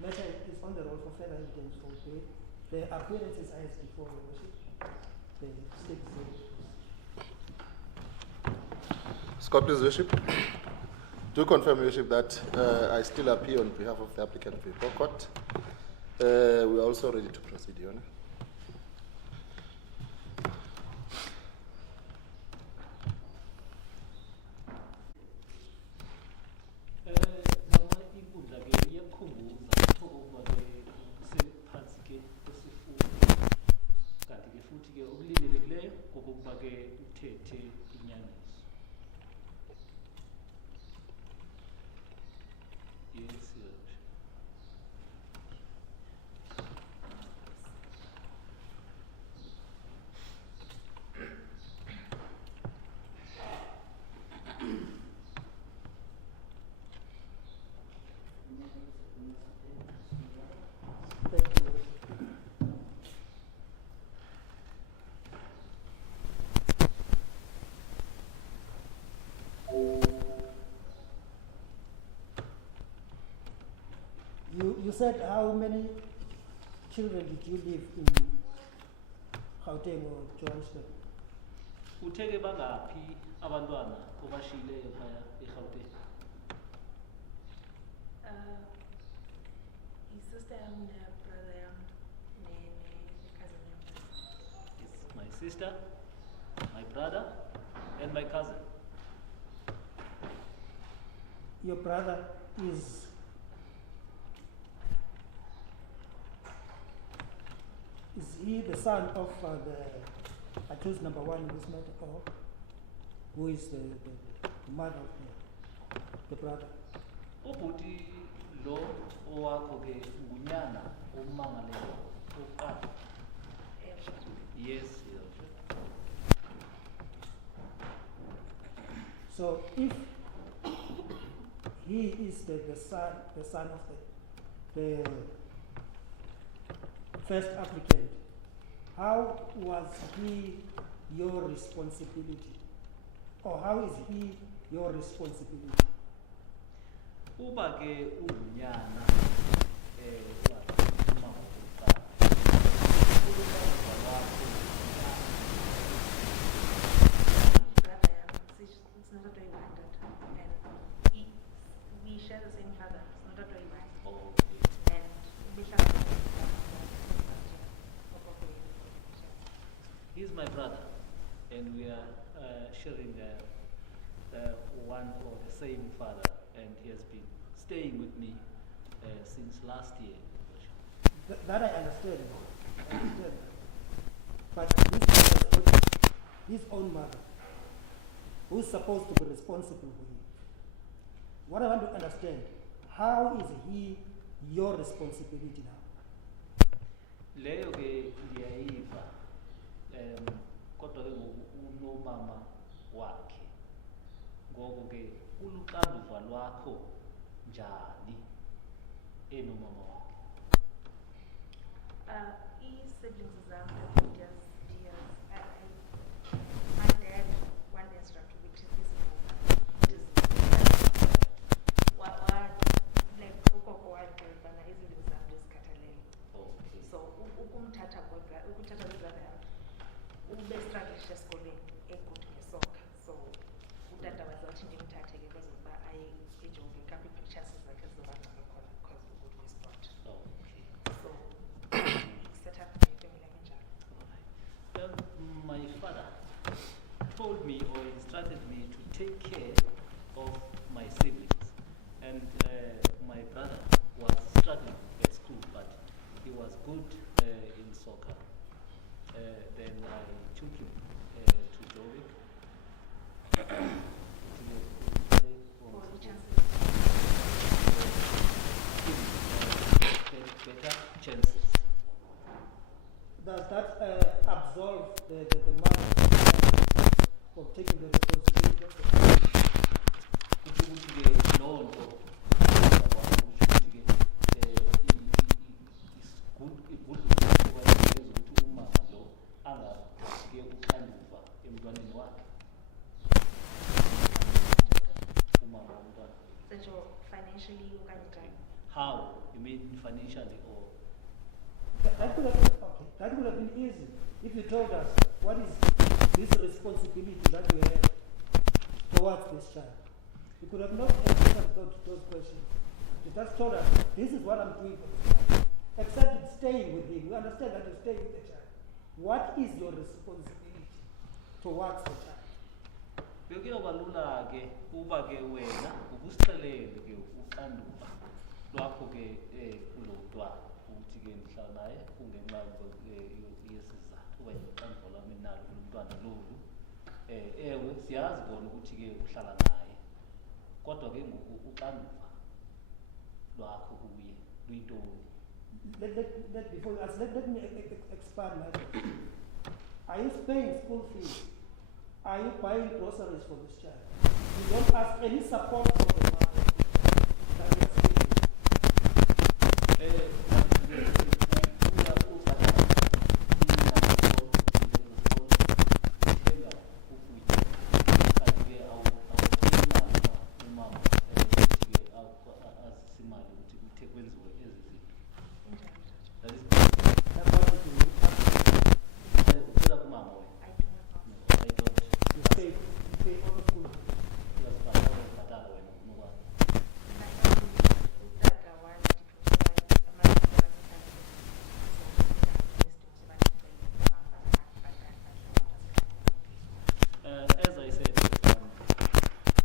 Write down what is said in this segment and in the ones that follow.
matter is on the roll for further evidence for the appearances as before your worship. The state Scott, please, Worship. Do confirm, Worship, that I still appear on behalf of the applicant before court. We are also ready to proceed, Your Honor. You said how many children did you live in Gauteng or Johannesburg? Utheke bangaphi abantwana obashiyileyo phaya eGauteng? His sister and brother cousin. It's my sister, my brother, and my cousin. Your brother is he the son of the accused number one in this matter, or who is the mother of the brother? Ubhuti lo owakho ke ngunyana omangaleyo oqala. Yes, yes. So if he is the son of the first applicant, how was he your responsibility? Or how is he your responsibility? Uba ke ungunyana It's not a way like that. And we share the same father. It's not a way like that. Okay. And we share the same He's my brother, and we are sharing one or the same father, and he has been staying with me since last year. That I understand. But this is his own mother, who's supposed to be responsible for him. What I want to understand, how is he your responsibility now? Leyo ke ndiyayiva, kodwa ke unomama wakhe. Ngoko ke uluxanduva lwakho njani enomama wakhe? Siblings my dad one instructor, which is his so ukumthatha ukuthatha kwezakhe ube strugglisha esikoleni egood ngesoccer, so utata wazathi ndimthathe ke because uba ejonge kaphi chances zakhe zoba ngakhona because ugood kwesport. Okay. So set up my family enjalo. My father told me or instructed me to take care of my siblings, and my brother was struggling at school, but he was good in soccer. Then I took him to Jovic. Better chances. Does that absolve the mother of taking the responsibility of the family? Financially, you can try. How? You mean financially or? That could have been easy if you told us what is this responsibility that you have towards this child. You could have not answered those questions. You just told us, this is what I'm doing for this child. Except it's staying with him. We understand that you're staying with the child. What is your responsibility towards the child? Bekuyobalula ke uba ke wena ukusixelele ke uxanduva lwakho ke kulo mntwana ukuthi ke ndihlala naye kungenxa yesizathu okanye uxanduva lwami nalo kulo mntwana lolu. Ewe siyazi kona ukuthi ke uhlala naye kodwa ke ngoku uxanduva lwakho kuye luyintoni? Before you ask, let me expand my question. Are you paying school fees? Are you buying groceries for this child? You don't ask any support from the mother that you are speaking. That's what you do. You pay all the school fees. As I said,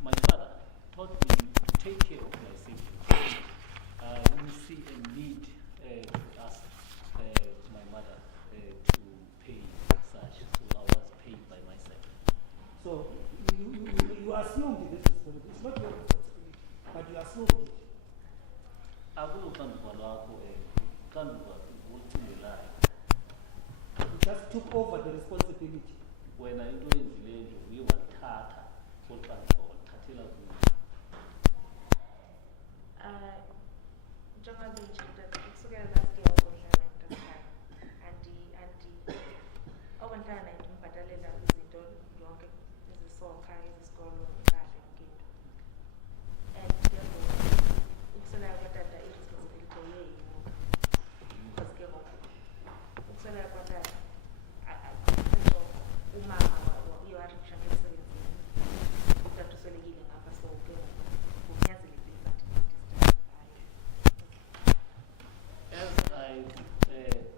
my father taught me to take care of my siblings. I didn't see a need to ask my mother to pay such, so I was paid by myself. So you assumed this responsibility. It's not your responsibility, but you assumed it. Akuloxanduva lwakho uxanduva oluthindelayo. You just took over the responsibility. Wena into oyenzileyo nje uye wathatha oxanduva walithathela kuyo. Njengoba nje kusukela last year okonhlala naye okonhlala naye ndimbhatalela izinto zonke ezisokha ezesikolo impahla yonke into. And therefore ukusweleka kwatata i-responsibility yeyona because ke ngoku ukusweleka kwatata umama uye warisha emsebenzini utata uswelekile ngapha so ke kunyanzelekile that As I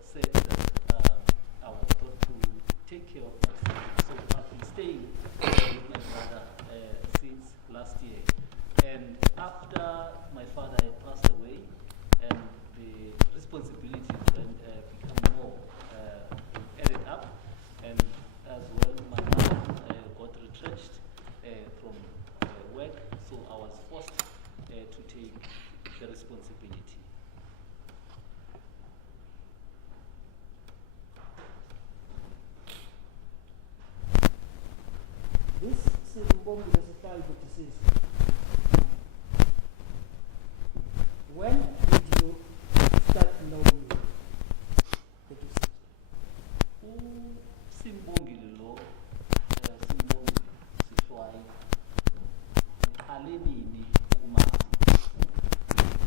said that I was taught to take care of myself, so I've been staying with my brother since last year. And after my father had passed away, and the responsibilities then become more added up, and as well my mom got retrenched from work, so I was forced to take the responsibility. This Simbombi Lesitali deceased. When did you start knowing the deceased? Simbongile lo Simbongile Sishwayi iqale nini ukumazi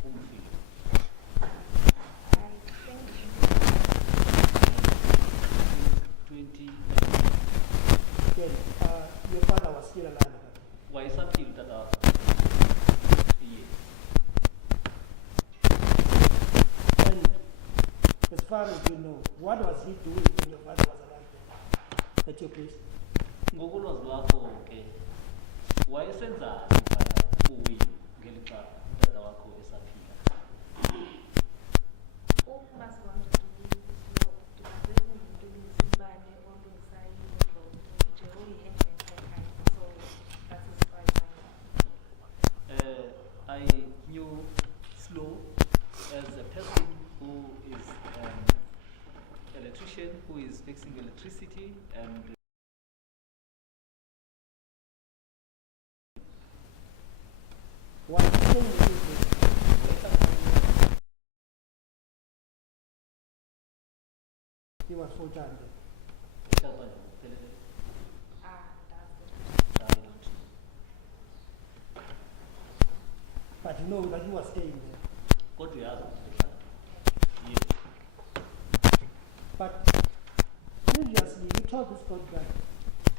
umfile? I think 20 Then your father was still alive at that time. wayesaphila tata wakho? Yes. And as far as you know, what was he doing when your father was alive at your place? Ngokolwazi lwakho ke wayesenzani phaya kuwini ngelixa utata wakho esaphila? umazi wami ndimaze kuyinto olungisimbane olungisa i-wardrobe nje uyi-handyman ekhaya so that is why I knew Slow as a person who is electrician, who is fixing electricity, and Was he staying with you? He was full time there. But you know that you were staying there. Kodwa uyazi ukuthi behlala. Yes. But previously, you told this court that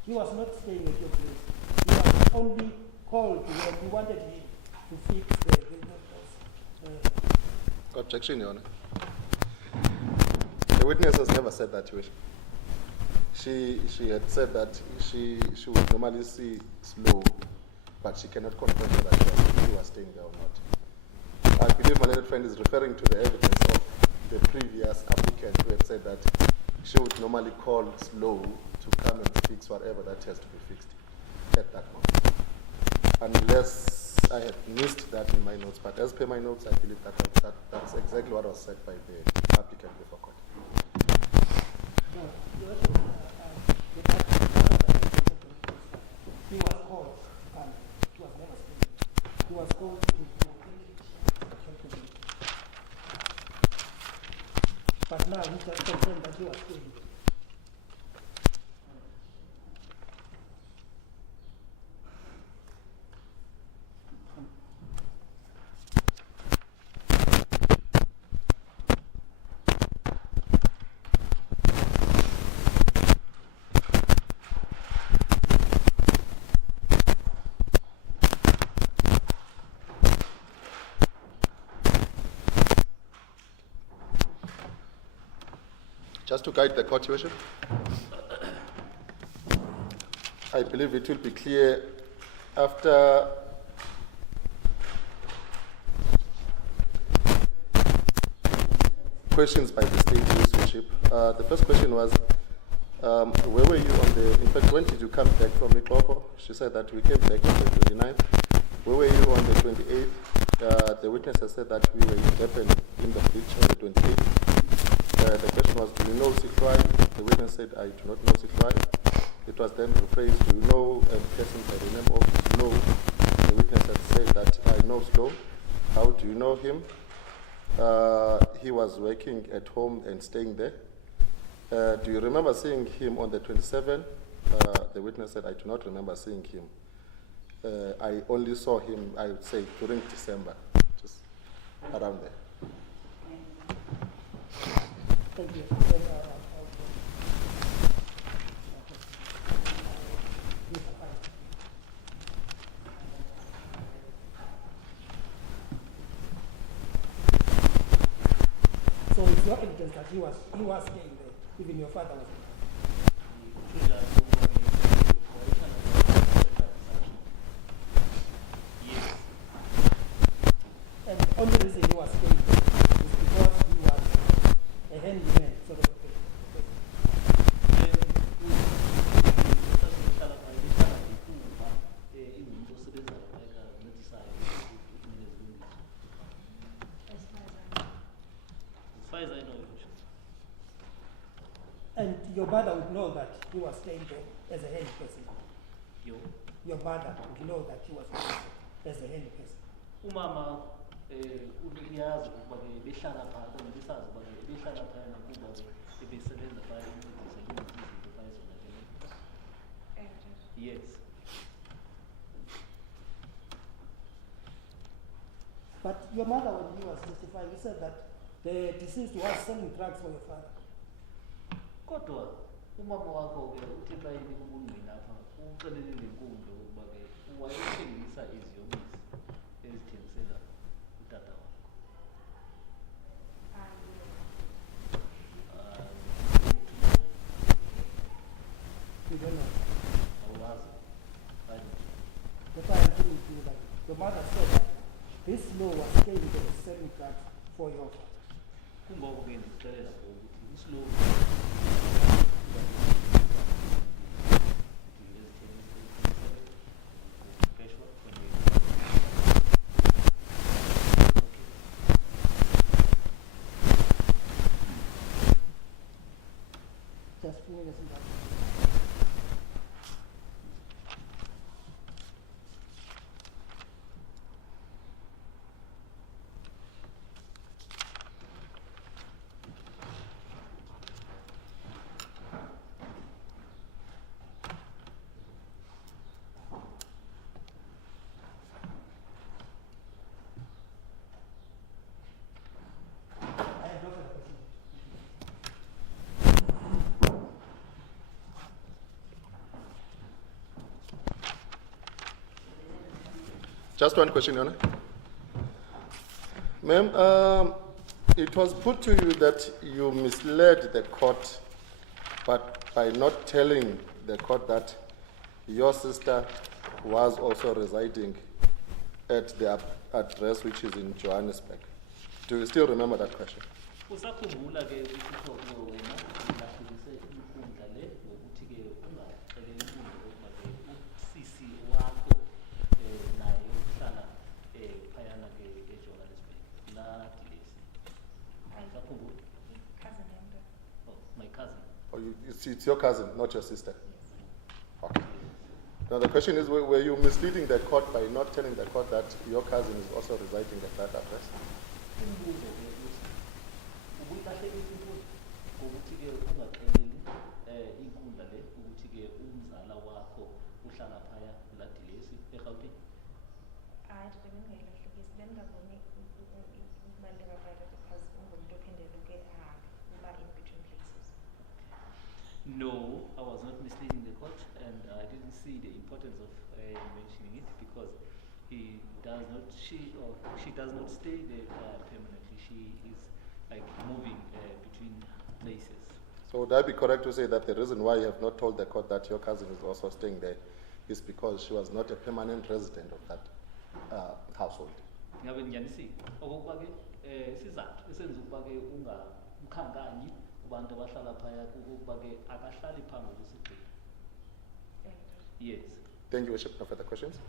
he was not staying at your place. He was only called when you wanted him to fix the Objection, Your Honor. The witness has never said that, Your Worship. She had said that she would normally see slow, but she cannot confirm whether he was staying there or not. I believe my learned friend is referring to the evidence of the previous applicant who had said that she would normally call slow to come and fix whatever that has to be fixed at that moment. Unless I had missed that in my notes, but as per my notes, I believe that's exactly what was said by the applicant before court. No, he was called and he was never staying. He was called to but now he just confirmed that he was staying there. Just to guide the court, Your Worship, I believe it will be clear after questions by the state, Your Worship. The first question was, where were you on the, in fact, when did you come back from Ikopo? She said that we came back on the 29th. Where were you on the 28th? The witness has said that we were in Durban in the beach on the 28th. The question was, do you know Sitlwai? The witness said, I do not know Sitlwai. It was then rephrased, do you know a person by the name of Slow? The witness had said that I know Slow. How do you know him? He was working at home and staying there. Do you remember seeing him on the 27th? The witness said, I do not remember seeing him. I only saw him, I would say, during December, just around there. Thank you. So it's your evidence that he was staying there, even your father was there. Yes. And the only reason he was staying there is because he was a handyman, sort of a thing. As far as I know, And your mother would know that he was staying there as a handy person. Your mother would know that he was staying there as a handy person. umama uyazi ukuba ke behlala phakathi besazi ukuba ke behlala phakathi nakuba ke besebenza phakathi incedisa izinto phakathi zonke. Yes. But your mother, when he was testifying, he said that the deceased was selling drugs for your father. Kodwa umama wakho ke uthi xa yini kubungqina lapha uxelele lenkundla ukuba ke wayethengisa iziyobisi ezithengisela utata wakho. You don't know. Awazi. That's why I'm telling you that your mother said that this law was staying there selling drugs for your father. Kungoko ke ndixelela ukuthi islow Just finish this up. Just one question, Your Honor. Ma'am, it was put to you that you misled the court, but by not telling the court that your sister was also residing at the address which is in Johannesburg. Do you still remember that question? Usakhumbula ke ukuthi wena ulahlekise inkundla le ngokuthi ke ungaxeleli inkundla ukuba ke usisi wakho naye uhlala phayana ke eJohannesburg la dilesi. Usakhumbula? Cousin yami. Oh, my cousin. Or it's your cousin, not your sister? Okay. Now the question is, were you misleading the court by not telling the court that your cousin is also residing at that address? Umbuzo ke ukuthi ubuyikahlekisa inkundla ngokuthi ke ungaxeleli inkundla le ukuthi ke umzala wakho uhlala phaya la dilesi eGauteng. Hayi, bengingayilahlekisi, bengingaboni ukubaluleka kwayo because ungumuntu ophindela uke ahambe uba in between places. No, I was not misleading the court, and I didn't see the importance of mentioning it because she does not stay there permanently. She is like moving between places. So would I be correct to say that the reason why you have not told the court that your cousin is also staying there is because she was not a permanent resident of that household? Ngabe ngiyanisile okokuba ke isizathu esenza ukuba ke ungamkhankanyi kubantu abahlala phaya ukuba ke akahlali phambi kwesigqila. Yes. Thank you, Worship. No further questions?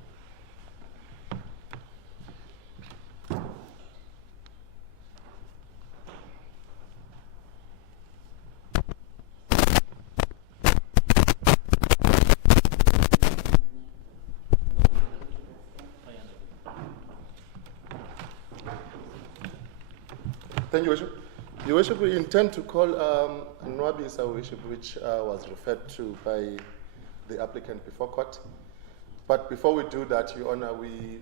Thank you, Worship. Your Worship, we intend to call Nwabisa, Worship, which was referred to by the applicant before court. But before we do that, Your Honor, we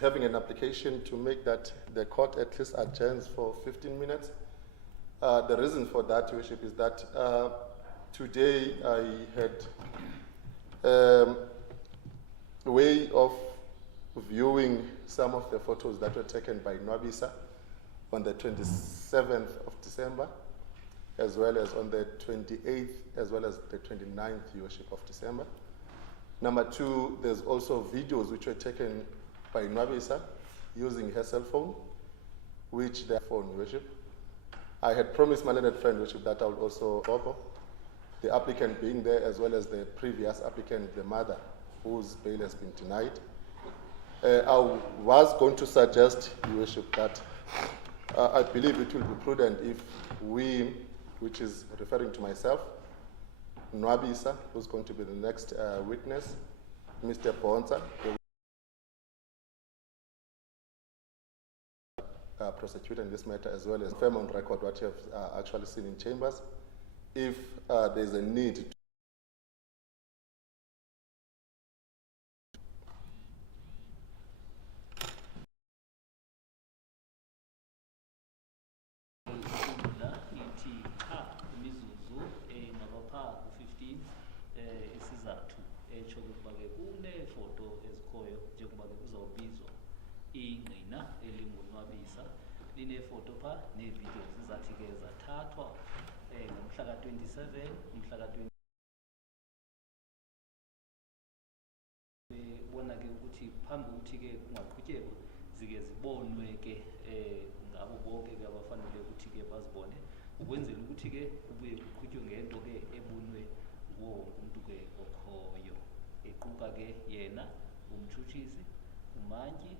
having an application to make that the court at least adjourns for 15 minutes. The reason for that, Your Worship, is that today I had a way of viewing some of the photos that were taken by Nwabisa on the 27th of December, as well as on the 28th, as well as the 29th, Your Worship, of December. Number two, there's also videos which were taken by Nwabisa using her cell phone, which their phone, Your Worship. I had promised my learned friend, Your Worship, that I would also cover the applicant being there, as well as the previous applicant, the mother, whose bail has been denied. I was going to suggest, Your Worship, that I believe it will be prudent if we, which is referring to myself, Nwabisa, who's going to be the next witness, Mr. Ponza, the prosecutor in this matter, as well as firm on record what you have actually seen in chambers, if there's a need to inefoto pha neevidiyo zizathi ke zathathwa ngomhla ka-27 umhla ka-20 bona ke ukuthi phambi kokuthi ke kungaqhutyekwa zike zibonwe ke ngabo bonke ke abafanele ukuthi ke bazibone ukwenzela ukuthi ke kubuye kuqhutywe ngento ke ebonwe nguwo wonke umuntu ke okhoyo equka ke yena umtshutshisi umantyi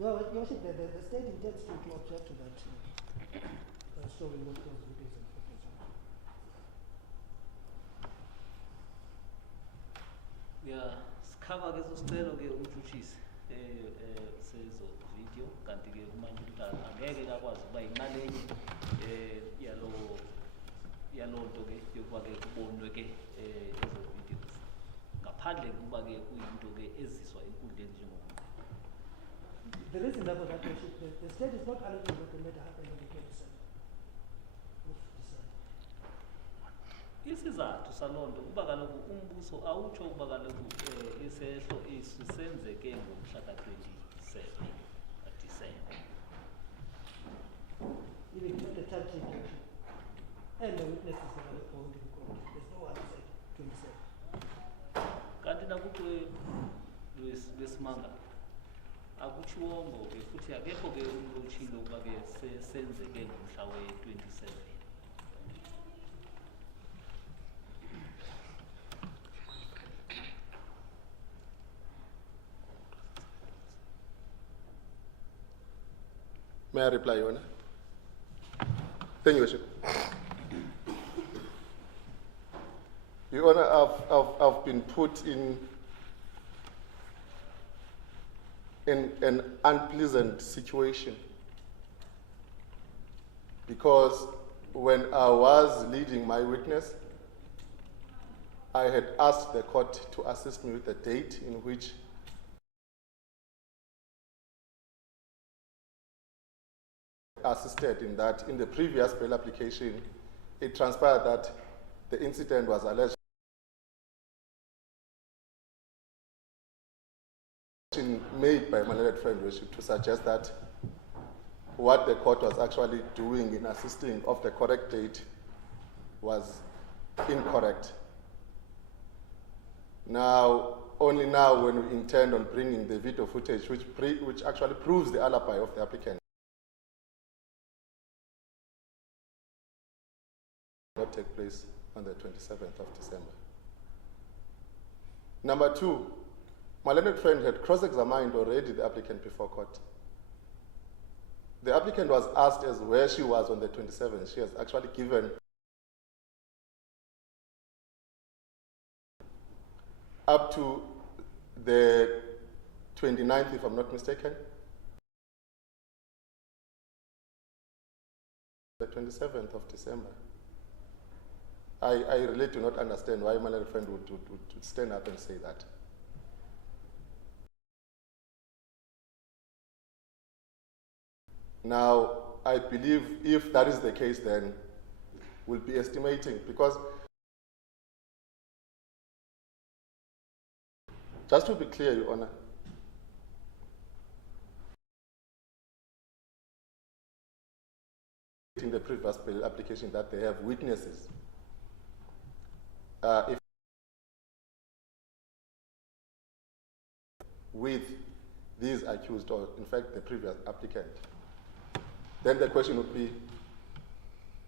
Your Worship, the state intends to object to that, showing what those videos and photos are. Yeah, sikhaba ke sosicelo ke umtshutshisi sezo video kanti ke umanje ukuthi angeke akwazi ukuba inxalenye yaloo nto ke yokuba ke kubonwe ke ezo videos ngaphandle ngaphandle kuba-ke kuyinto-ke eziswa enkundleni njengomuntu. The reason that was that the state is not alleging that the matter happened on the 27th of December. Isizathu salonto kuba kaloku umbuso awutsho ukuba kaloku isehlo esi senzeke ngomhla ka-27 kaDisemba. Even the charge sheet and the witnesses that are going to the court, there's no one who said 27. Kanti nakuke lwesimanga akutshiwongo ke futhi akekho ke umntu otshilo ukuba ke senzeke ngomhla we-27. May I reply, Your Honor? Thank you, Worship. Your Honor, I've been put in an unpleasant situation because when I was leading my witness, I had asked the court to assist me with a date in which assisted in that in the previous bail application, it transpired that the incident was alleged made by my learned friend Worship to suggest that what the court was actually doing in assisting of the correct date was incorrect. Now, only now when we intend on bringing the video footage which actually proves the alibi of the applicant not take place on the 27th of December. Number two, my learned friend had cross-examined already the applicant before court. The applicant was asked as where she was on the 27th. She has actually given up to the 29th, if I'm not mistaken. The 27th of December. I really do not understand why my little friend would stand up and say that. Now, I believe if that is the case, then we'll be estimating, because just to be clear, Your Honor, in the previous bail application that they have witnesses. If with these accused, or in fact the previous applicant, then the question would be,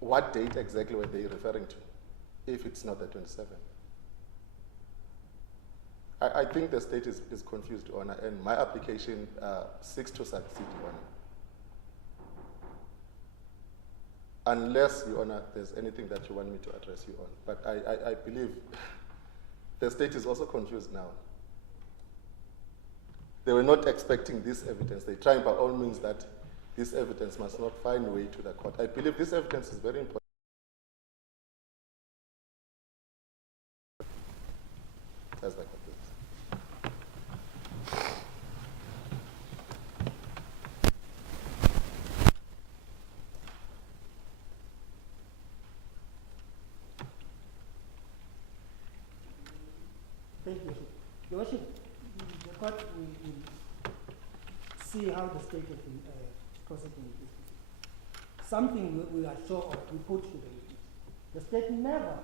what date exactly were they referring to, if it's not the 27th? I think the state is confused, Your Honor, and my application seeks to succeed, Your Honor. Unless, Your Honor, there's anything that you want me to address you on. But I believe the state is also confused now. They were not expecting this evidence. They tried by all means that this evidence must not find a way to the court. I believe this evidence is very important. As the court is. Thank you, Your Worship. The court will see how the state has been prosecuting this case. Something we are sure of, we put to the witness. The state never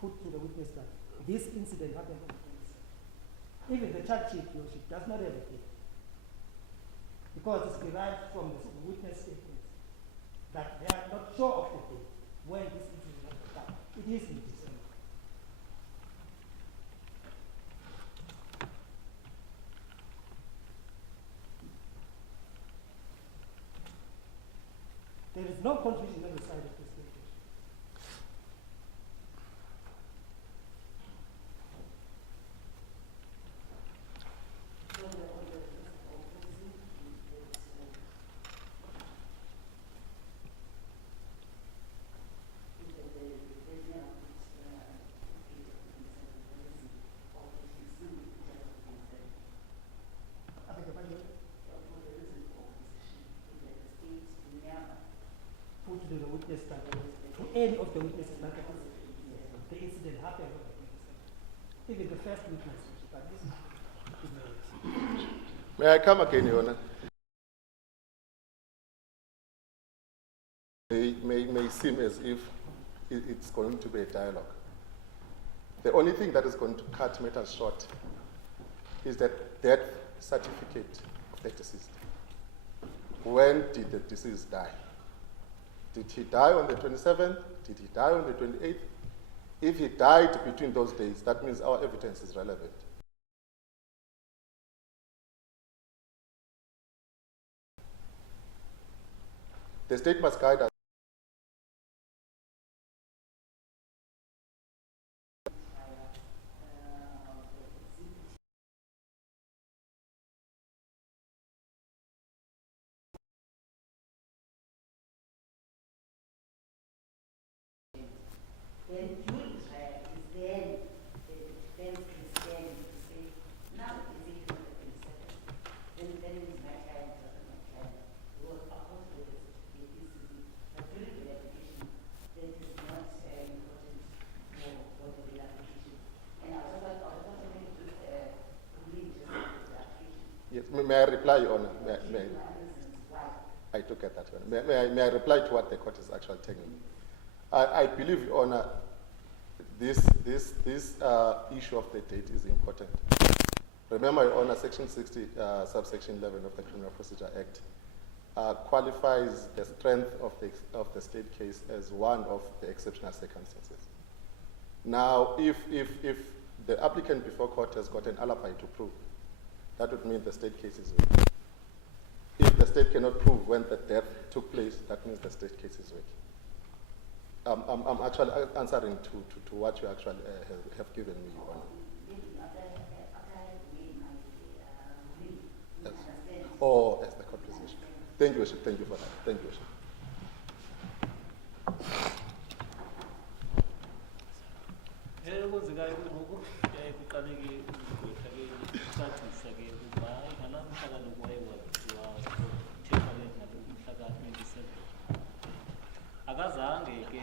put to the witness that this incident happened on the 27th. Even the charge sheet, Your Worship, does not have a date. Because it's derived from the witness statements that they are not sure of the date when this incident happened. It is in December. There is no confusion on the side of this case. witness statement to any of the witnesses that the incident happened on the 27th. Even the first witness, but this is May I come again, Your Honor? May seem as if it's going to be a dialogue. The only thing that is going to cut matters short is that death certificate of the deceased. When did the deceased die? Did he die on the 27th? Did he die on the 28th? If he died between those days, that means our evidence is relevant. The state must guide us. Then during trial is then the defense can stand to say, now is it on the 27th? Then it is my client, my client. Because of course it is, but during the application, that is not important for the application. And I was also going to read just the application. Yes, may I reply, Your Honor? I took at that one. May I reply to what the court is actually telling me? I believe, Your Honor, this issue of the date is important. Remember, Your Honor, Section 60, subsection 11 of the Criminal Procedure Act qualifies the strength of the state case as one of the exceptional circumstances. Now, if the applicant before court has got an alibi to prove, that would mean the state case is weak. If the state cannot prove when the death took place, that means the state case is weak. I'm actually answering to what you actually have given me, Your Honor. Yes. Oh, as the court position. Thank you, Worship. Thank you for that. Thank you, Worship. akazange ke